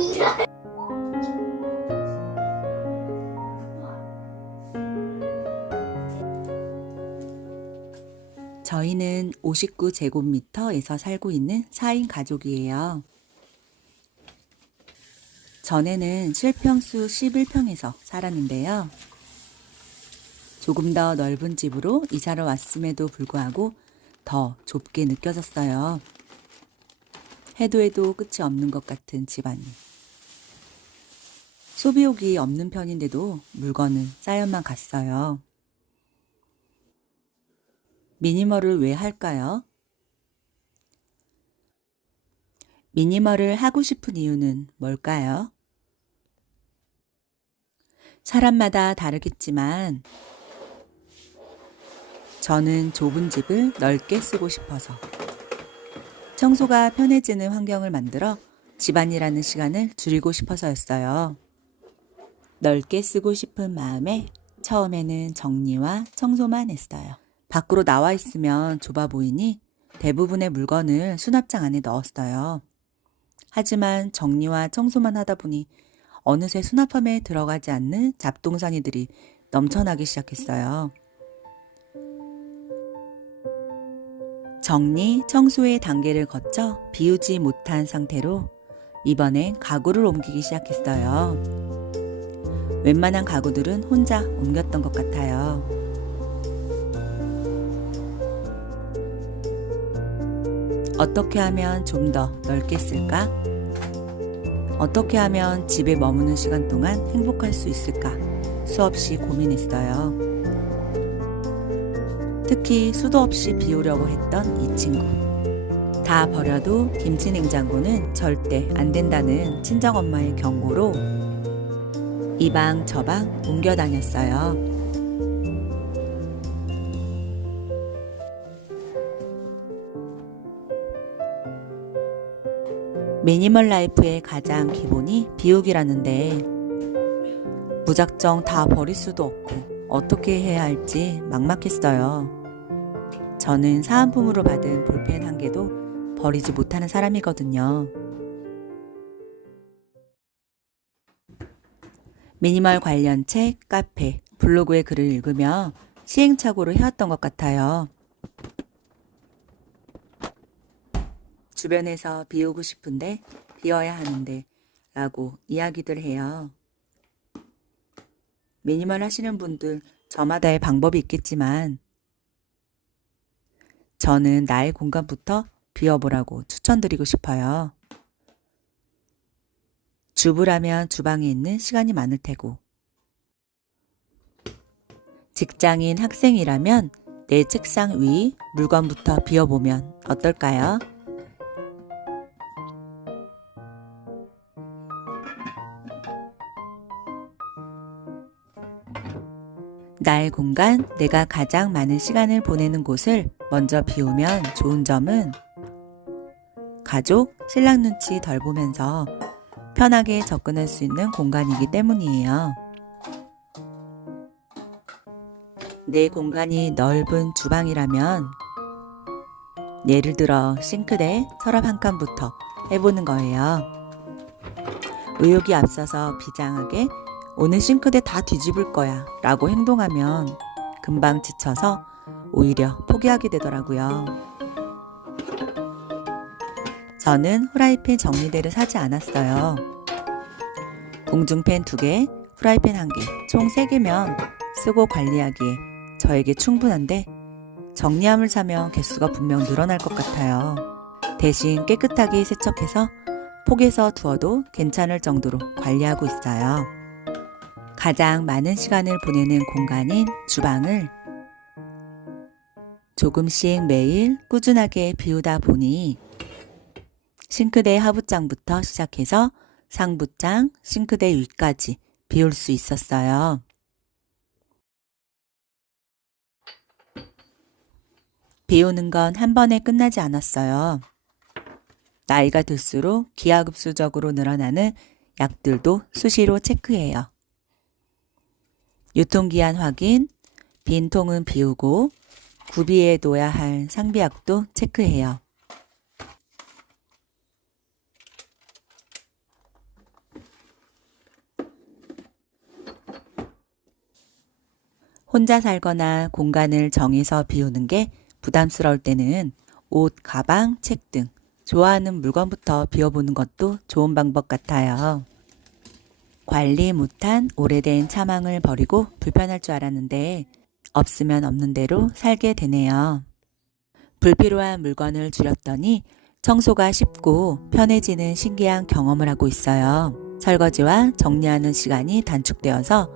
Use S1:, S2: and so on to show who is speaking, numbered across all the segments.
S1: 저희는 59제곱미터에서 살고 있는 4인 가족이에요. 전에는 실평수 11평에서 살았는데요. 조금 더 넓은 집으로 이사를 왔음에도 불구하고 더 좁게 느껴졌어요. 해도 해도 끝이 없는 것 같은 집안이. 소비욕이 없는 편인데도 물건은 쌓여만 갔어요. 미니멀을 왜 할까요? 미니멀을 하고 싶은 이유는 뭘까요? 사람마다 다르겠지만, 저는 좁은 집을 넓게 쓰고 싶어서 청소가 편해지는 환경을 만들어 집안이라는 시간을 줄이고 싶어서였어요. 넓게 쓰고 싶은 마음에 처음에는 정리와 청소만 했어요. 밖으로 나와 있으면 좁아 보이니 대부분의 물건을 수납장 안에 넣었어요. 하지만 정리와 청소만 하다 보니 어느새 수납함에 들어가지 않는 잡동사니들이 넘쳐나기 시작했어요. 정리, 청소의 단계를 거쳐 비우지 못한 상태로 이번엔 가구를 옮기기 시작했어요. 웬만한 가구들은 혼자 옮겼던 것 같아요. 어떻게 하면 좀 더 넓게 쓸까? 어떻게 하면 집에 머무는 시간 동안 행복할 수 있을까? 수없이 고민했어요. 특히 수도 없이 비우려고 했던 이 친구. 다 버려도 김치 냉장고는 절대 안 된다는 친정엄마의 경고로 이 방 저 방 옮겨 다녔어요. 미니멀 라이프의 가장 기본이 비우기라는데 무작정 다 버릴 수도 없고 어떻게 해야 할지 막막했어요. 저는 사은품으로 받은 볼펜 한 개도 버리지 못하는 사람이거든요. 미니멀 관련 책, 카페, 블로그의 글을 읽으며 시행착오를 해왔던 것 같아요. 주변에서 비우고 싶은데 비워야 하는데 라고 이야기들 해요. 미니멀 하시는 분들 저마다의 방법이 있겠지만 저는 나의 공간부터 비워보라고 추천드리고 싶어요. 주부라면 주방에 있는 시간이 많을 테고 직장인 학생이라면 내 책상 위 물건부터 비워보면 어떨까요? 나의 공간, 내가 가장 많은 시간을 보내는 곳을 먼저 비우면 좋은 점은 가족, 신랑 눈치 덜 보면서 편하게 접근할 수 있는 공간이기 때문이에요. 내 공간이 넓은 주방이라면 예를 들어 싱크대, 서랍 한 칸부터 해보는 거예요. 의욕이 앞서서 비장하게 오늘 싱크대 다 뒤집을 거야 라고 행동하면 금방 지쳐서 오히려 포기하게 되더라고요. 저는 후라이팬 정리대를 사지 않았어요. 공중팬 2개, 후라이팬 1개, 총 3개면 쓰고 관리하기에 저에게 충분한데 정리함을 사면 개수가 분명 늘어날 것 같아요. 대신 깨끗하게 세척해서 폭에서 두어도 괜찮을 정도로 관리하고 있어요. 가장 많은 시간을 보내는 공간인 주방을 조금씩 매일 꾸준하게 비우다 보니 싱크대 하부장부터 시작해서 상부장, 싱크대 위까지 비울 수 있었어요. 비우는 건 한 번에 끝나지 않았어요. 나이가 들수록 기하급수적으로 늘어나는 약들도 수시로 체크해요. 유통기한 확인, 빈 통은 비우고 구비해 둬야 할 상비약도 체크해요. 혼자 살거나 공간을 정해서 비우는 게 부담스러울 때는 옷, 가방, 책 등 좋아하는 물건부터 비워보는 것도 좋은 방법 같아요. 관리 못한 오래된 차망을 버리고 불편할 줄 알았는데 없으면 없는 대로 살게 되네요. 불필요한 물건을 줄였더니 청소가 쉽고 편해지는 신기한 경험을 하고 있어요. 설거지와 정리하는 시간이 단축되어서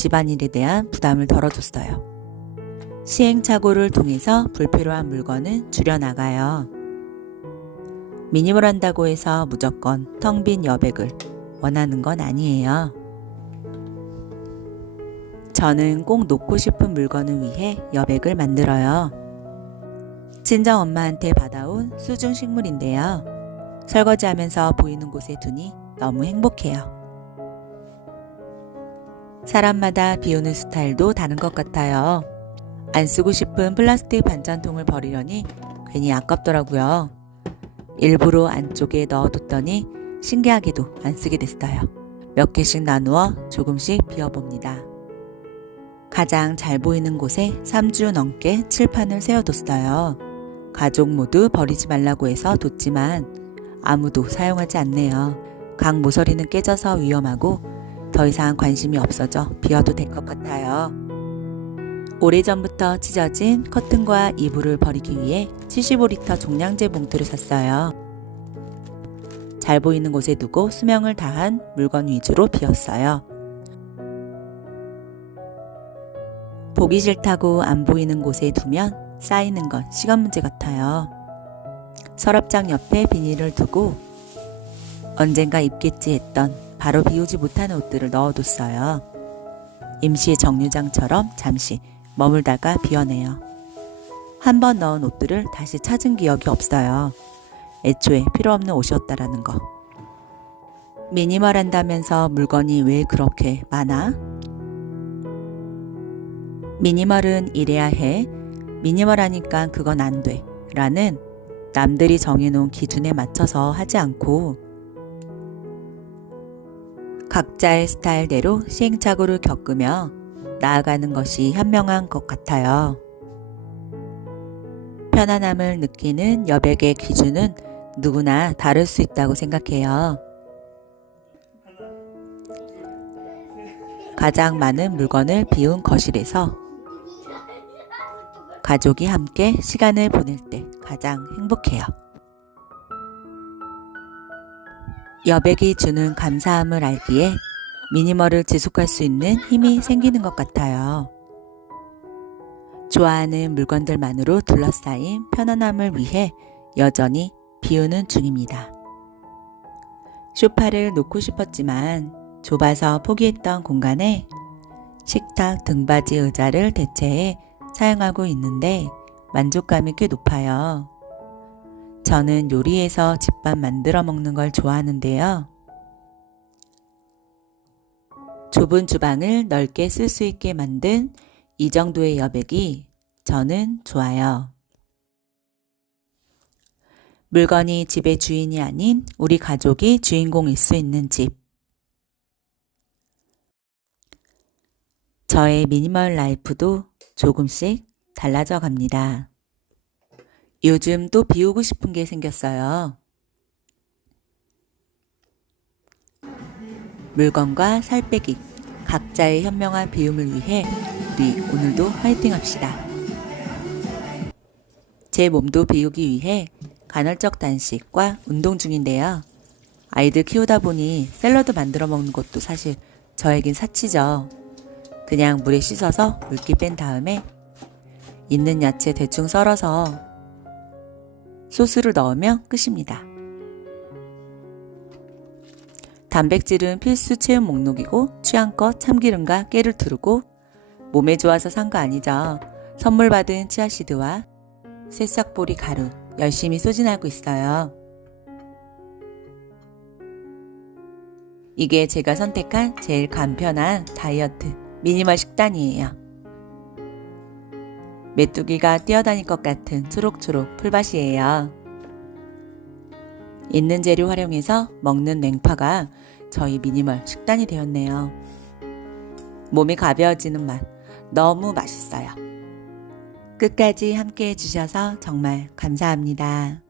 S1: 집안일에 대한 부담을 덜어줬어요. 시행착오를 통해서 불필요한 물건은 줄여나가요. 미니멀 한다고 해서 무조건 텅 빈 여백을 원하는 건 아니에요. 저는 꼭 놓고 싶은 물건을 위해 여백을 만들어요. 친정 엄마한테 받아온 수중 식물인데요. 설거지하면서 보이는 곳에 두니 너무 행복해요. 사람마다 비우는 스타일도 다른 것 같아요. 안 쓰고 싶은 플라스틱 반찬통을 버리려니 괜히 아깝더라고요. 일부러 안쪽에 넣어뒀더니 신기하게도 안 쓰게 됐어요. 몇 개씩 나누어 조금씩 비워봅니다. 가장 잘 보이는 곳에 3주 넘게 칠판을 세워뒀어요. 가족 모두 버리지 말라고 해서 뒀지만 아무도 사용하지 않네요. 각 모서리는 깨져서 위험하고 더 이상 관심이 없어져 비워도 될 것 같아요. 오래전부터 찢어진 커튼과 이불을 버리기 위해 75리터 종량제 봉투를 샀어요. 잘 보이는 곳에 두고 수명을 다한 물건 위주로 비웠어요. 보기 싫다고 안 보이는 곳에 두면 쌓이는 건 시간 문제 같아요. 서랍장 옆에 비닐을 두고 언젠가 입겠지 했던 바로 비우지 못하는 옷들을 넣어뒀어요. 임시 정류장처럼 잠시 머물다가 비워내요. 한 번 넣은 옷들을 다시 찾은 기억이 없어요. 애초에 필요 없는 옷이었다라는 거. 미니멀 한다면서 물건이 왜 그렇게 많아? 미니멀은 이래야 해. 미니멀 하니까 그건 안 돼. 라는 남들이 정해놓은 기준에 맞춰서 하지 않고 각자의 스타일대로 시행착오를 겪으며 나아가는 것이 현명한 것 같아요. 편안함을 느끼는 여백의 기준은 누구나 다를 수 있다고 생각해요. 가장 많은 물건을 비운 거실에서 가족이 함께 시간을 보낼 때 가장 행복해요. 여백이 주는 감사함을 알기에 미니멀을 지속할 수 있는 힘이 생기는 것 같아요. 좋아하는 물건들만으로 둘러싸인 편안함을 위해 여전히 비우는 중입니다. 쇼파를 놓고 싶었지만 좁아서 포기했던 공간에 식탁 등받이 의자를 대체해 사용하고 있는데 만족감이 꽤 높아요. 저는 요리해서 집밥 만들어 먹는 걸 좋아하는데요. 좁은 주방을 넓게 쓸 수 있게 만든 이 정도의 여백이 저는 좋아요. 물건이 집의 주인이 아닌 우리 가족이 주인공일 수 있는 집. 저의 미니멀 라이프도 조금씩 달라져 갑니다. 요즘 또 비우고 싶은 게 생겼어요. 물건과 살 빼기, 각자의 현명한 비움을 위해 우리 오늘도 화이팅 합시다. 제 몸도 비우기 위해 간헐적 단식과 운동 중인데요. 아이들 키우다 보니 샐러드 만들어 먹는 것도 사실 저에겐 사치죠. 그냥 물에 씻어서 물기 뺀 다음에 있는 야채 대충 썰어서 소스를 넣으면 끝입니다. 단백질은 필수 체험 목록이고 취향껏 참기름과 깨를 두르고 몸에 좋아서 산 거 아니죠. 선물 받은 치아시드와 새싹보리 가루 열심히 소진하고 있어요. 이게 제가 선택한 제일 간편한 다이어트 미니멀 식단이에요. 메뚜기가 뛰어다닐 것 같은 초록초록 풀밭이에요. 있는 재료 활용해서 먹는 냉파가 저희 미니멀 식단이 되었네요. 몸이 가벼워지는 맛 너무 맛있어요. 끝까지 함께 해주셔서 정말 감사합니다.